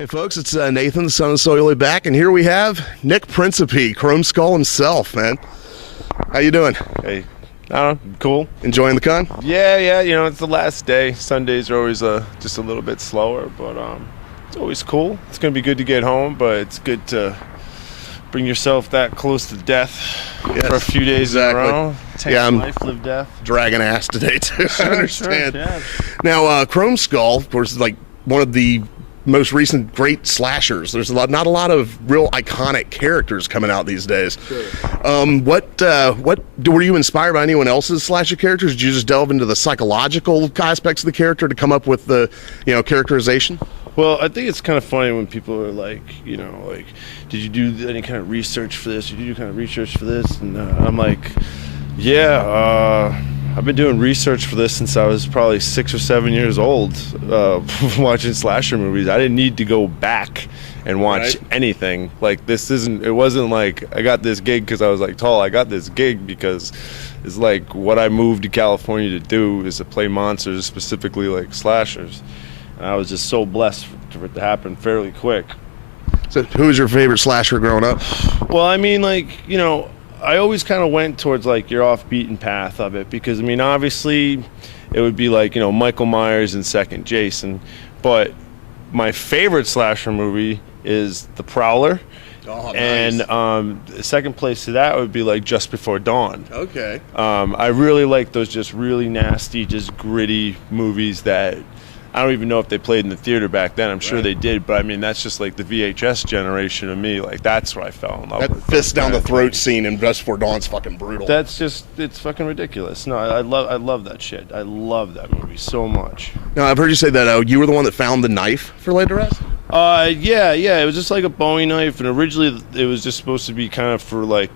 Hey folks, it's Nathan, the son of Celluloid, back, and here we have Nick Principe, Chrome Skull himself, man. How you doing? Hey, I don't know, cool. Enjoying the con? Yeah, you know, it's the last day. Sundays are always just a little bit slower, but it's always cool. It's going to be good to get home, but it's good to bring yourself that close to death for a few days in a row. Take life, live death. Dragging ass today, too. I understand. Sure, yeah. Now, Chrome Skull, of course, is like one of the most recent great slashers. There's not a lot of real iconic characters coming out these days. Sure. What were you inspired by anyone else's slasher characters? Did you just delve into the psychological aspects of the character to come up with the, characterization? Well, I think it's kind of funny when people are like, did you do any kind of research for this? Did you do kind of research for this? And I'm like, yeah, I've been doing research for this since I was probably 6 or 7 years old, watching slasher movies. I didn't need to go back and watch anything. Like, it wasn't like I got this gig because I was like tall. I got this gig because it's like what I moved to California to do is to play monsters, specifically like slashers. And I was just so blessed for it to happen fairly quick. So who was your favorite slasher growing up? Well, I mean, I always kind of went towards like your off-beaten path of it because, I mean, obviously it would be like, Michael Myers and second Jason. But my favorite slasher movie is The Prowler. Oh, nice. And second place to that would be like Just Before Dawn. Okay. I really like those just really nasty, just gritty movies that I don't even know if they played in the theater back then. I'm sure they did, but I mean, that's just like the VHS generation of me. Like, that's where I fell in love with. That fist down the throat scene in Just Before Dawn's fucking brutal. That's just, it's fucking ridiculous. No, I love that shit. I love that movie so much. Now, I've heard you say that you were the one that found the knife for laid to rest? Yeah. It was just like a Bowie knife, and originally it was just supposed to be kind of for like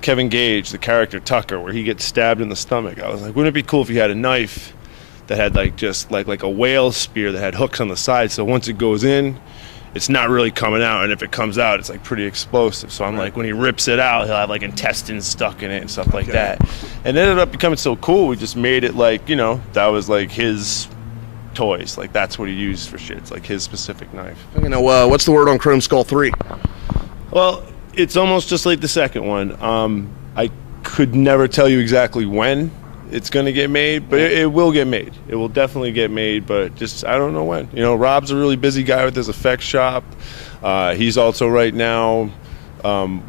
Kevin Gage, the character Tucker, where he gets stabbed in the stomach. I was like, wouldn't it be cool if he had a knife that had like just like a whale spear that had hooks on the side, so once it goes in, it's not really coming out, and if it comes out, it's like pretty explosive. So I'm like, when he rips it out, he'll have like intestines stuck in it and stuff like that. And it ended up becoming so cool, we just made it like, that was like his toys. Like, that's what he used for shit. It's like his specific knife. What's the word on Chrome Skull 3? Well, it's almost just like the second one. I could never tell you exactly when it's going to get made, but it will get made. It will definitely get made, but just I don't know when. Rob's a really busy guy with his effects shop. He's also right now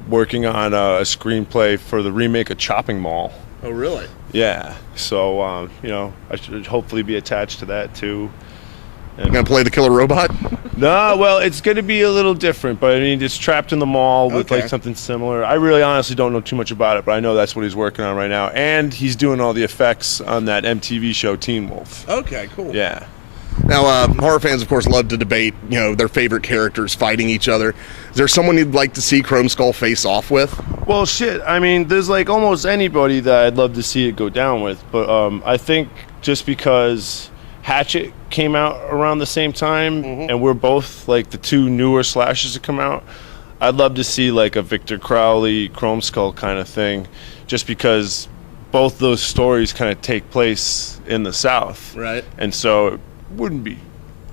working on a screenplay for the remake of Chopping Mall. Oh, really? Yeah. So, I should hopefully be attached to that too. You gonna play the killer robot? No, well, it's going to be a little different, but I mean, it's trapped in the mall with like something similar. I really honestly don't know too much about it, but I know that's what he's working on right now. And he's doing all the effects on that MTV show Teen Wolf. Okay, cool. Yeah. Now, horror fans, of course, love to debate, their favorite characters fighting each other. Is there someone you'd like to see Chrome Skull face off with? Well, shit. I mean, there's like almost anybody that I'd love to see it go down with, but I think just because Hatchet came out around the same time, and we're both like the two newer slashers to come out, I'd love to see like a Victor Crowley, Chrome Skull kind of thing, just because both those stories kind of take place in the South. Right. And so it wouldn't be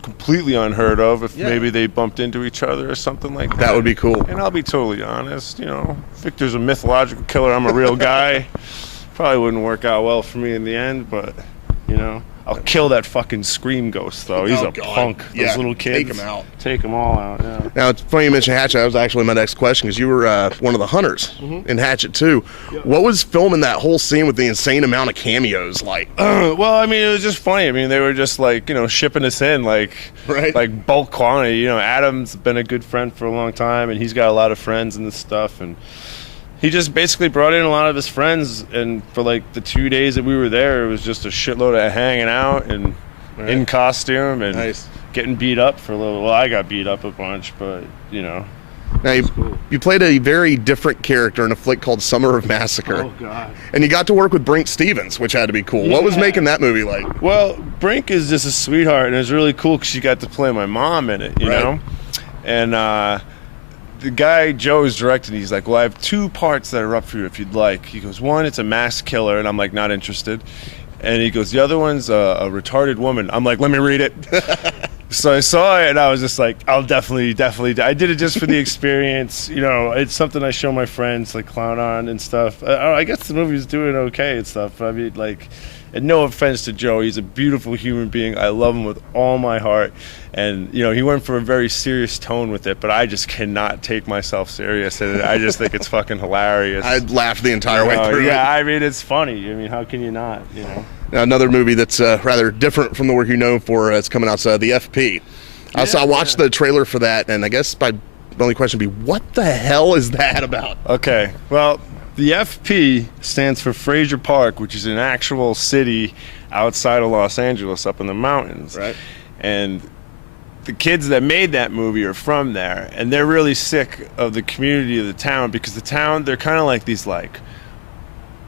completely unheard of if maybe they bumped into each other or something like that. That would be cool. And I'll be totally honest, Victor's a mythological killer, I'm a real guy. Probably wouldn't work out well for me in the end, but, I'll kill that fucking Scream ghost, though. He's punk. Those little kids. Take him out. Take them all out, yeah. Now, it's funny you mentioned Hatchet. That was actually my next question, because you were one of the hunters in Hatchet 2. Yep. What was filming that whole scene with the insane amount of cameos like? Well, I mean, it was just funny. I mean, they were just, like, shipping us in, like bulk quantity. Adam's been a good friend for a long time, and he's got a lot of friends and this stuff, and he just basically brought in a lot of his friends, and for like the 2 days that we were there, it was just a shitload of hanging out and in costume and getting beat up for a little. Well, I got beat up a bunch, but Now you played a very different character in a flick called Summer of Massacre. Oh God! And you got to work with Brink Stevens, which had to be cool. What was making that movie like? Well, Brink is just a sweetheart, and it was really cool because she got to play my mom in it, you know, and. The guy Joe is directing. He's like, well, I have 2 parts that are up for you if you'd like. He goes, one, it's a mass killer, and I'm like, not interested. And he goes, the other one's a retarded woman. I'm like, let me read it. So I saw it and I was just like, I'll definitely. I did it just for the experience. You know, it's something I show my friends, like clown on and stuff. I guess the movie's doing okay and stuff. But I mean, like, and no offense to Joe, he's a beautiful human being. I love him with all my heart. And, you know, he went for a very serious tone with it, but I just cannot take myself serious. And I just think it's fucking hilarious. I laughed the entire way through. Yeah, I mean, it's funny. I mean, how can you not, you know? Now, another movie that's rather different from the work you're known for, it's coming out, The FP. So I watched the trailer for that, and I guess my only question would be, what the hell is that about? Okay, well, the FP stands for Fraser Park, which is an actual city outside of Los Angeles up in the mountains. Right. And the kids that made that movie are from there, and they're really sick of the community of the town, because the town, they're kind of like these like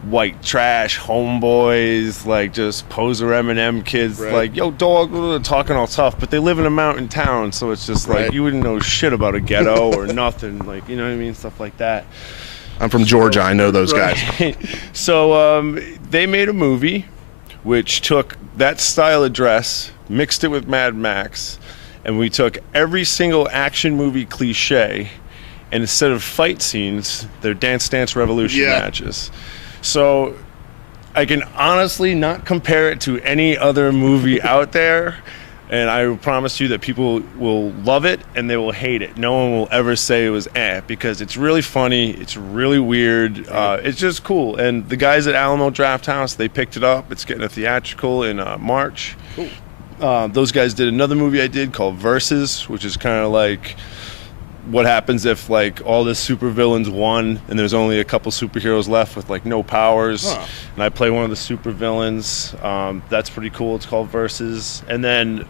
white trash homeboys, like just poser Eminem kids, right. Like, yo dog, talking all tough, but they live in a mountain town, so it's just like, right. You wouldn't know shit about a ghetto or nothing, like, you know what I mean, stuff like that. I'm from Georgia, I know those guys. So they made a movie which took that style of dress, mixed it with Mad Max, and we took every single action movie cliche, and instead of fight scenes, they're Dance Dance Revolution matches. So I can honestly not compare it to any other movie out there, and I will promise you that people will love it and they will hate it. No one will ever say it was because it's really funny, it's really weird, it's just cool. And the guys at Alamo Drafthouse, they picked it up. It's getting a theatrical in March. Cool. Those guys did another movie I did called Versus, which is kind of like what happens if like all the supervillains won and there's only a couple superheroes left with like no powers. And I play one of the supervillains. That's pretty cool. It's called Versus. And then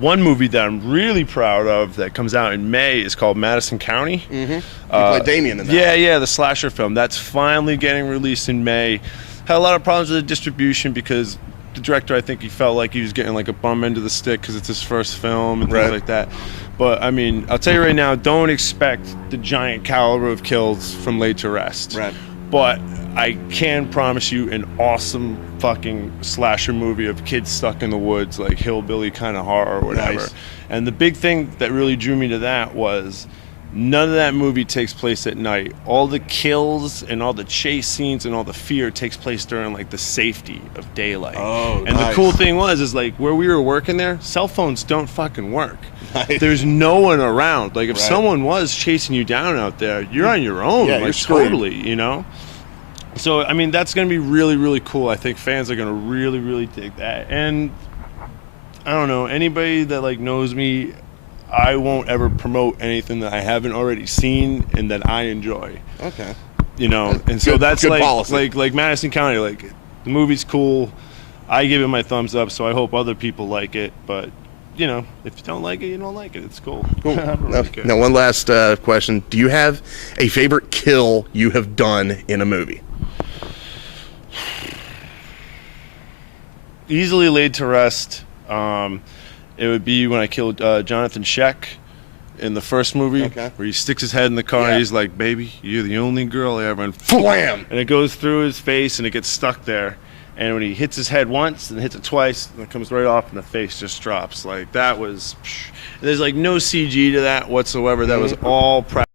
one movie that I'm really proud of that comes out in May is called Madison County. You play Damien in that. Yeah, the slasher film. That's finally getting released in May. Had a lot of problems with the distribution because the director, I think he felt like he was getting like a bum end of the stick because it's his first film and things like that. But I mean, I'll tell you right now, don't expect the giant caliber of kills from Laid to Rest. Right. But I can promise you an awesome fucking slasher movie of kids stuck in the woods, like hillbilly kind of horror or whatever. Nice. And the big thing that really drew me to that was none of that movie takes place at night. All the kills and all the chase scenes and all the fear takes place during like the safety of daylight. Oh, and the cool thing was like where we were working there, cell phones don't fucking work. Nice. There's no one around. Like if someone was chasing you down out there, you're on your own. Yeah, like totally, you know? So I mean that's gonna be really, really cool. I think fans are gonna really, really dig that. And I don't know, anybody that like knows me, I won't ever promote anything that I haven't already seen and that I enjoy. Okay. You know, and so that's good policy. like Madison County, like the movie's cool. I give it my thumbs up, so I hope other people like it. But you know, if you don't like it, you don't like it. It's cool. Cool. I don't really care. Now, one last question: do you have a favorite kill you have done in a movie? Easily Laid to Rest. It would be when I killed Jonathan Sheck in the first movie, where he sticks his head in the car and he's like, "Baby, you're the only girl I ever," and wham! And it goes through his face and it gets stuck there. And when he hits his head once and hits it twice, and it comes right off and the face just drops. Like that was, there's like no CG to that whatsoever. That was all practical.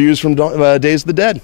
Views from Days of the Dead.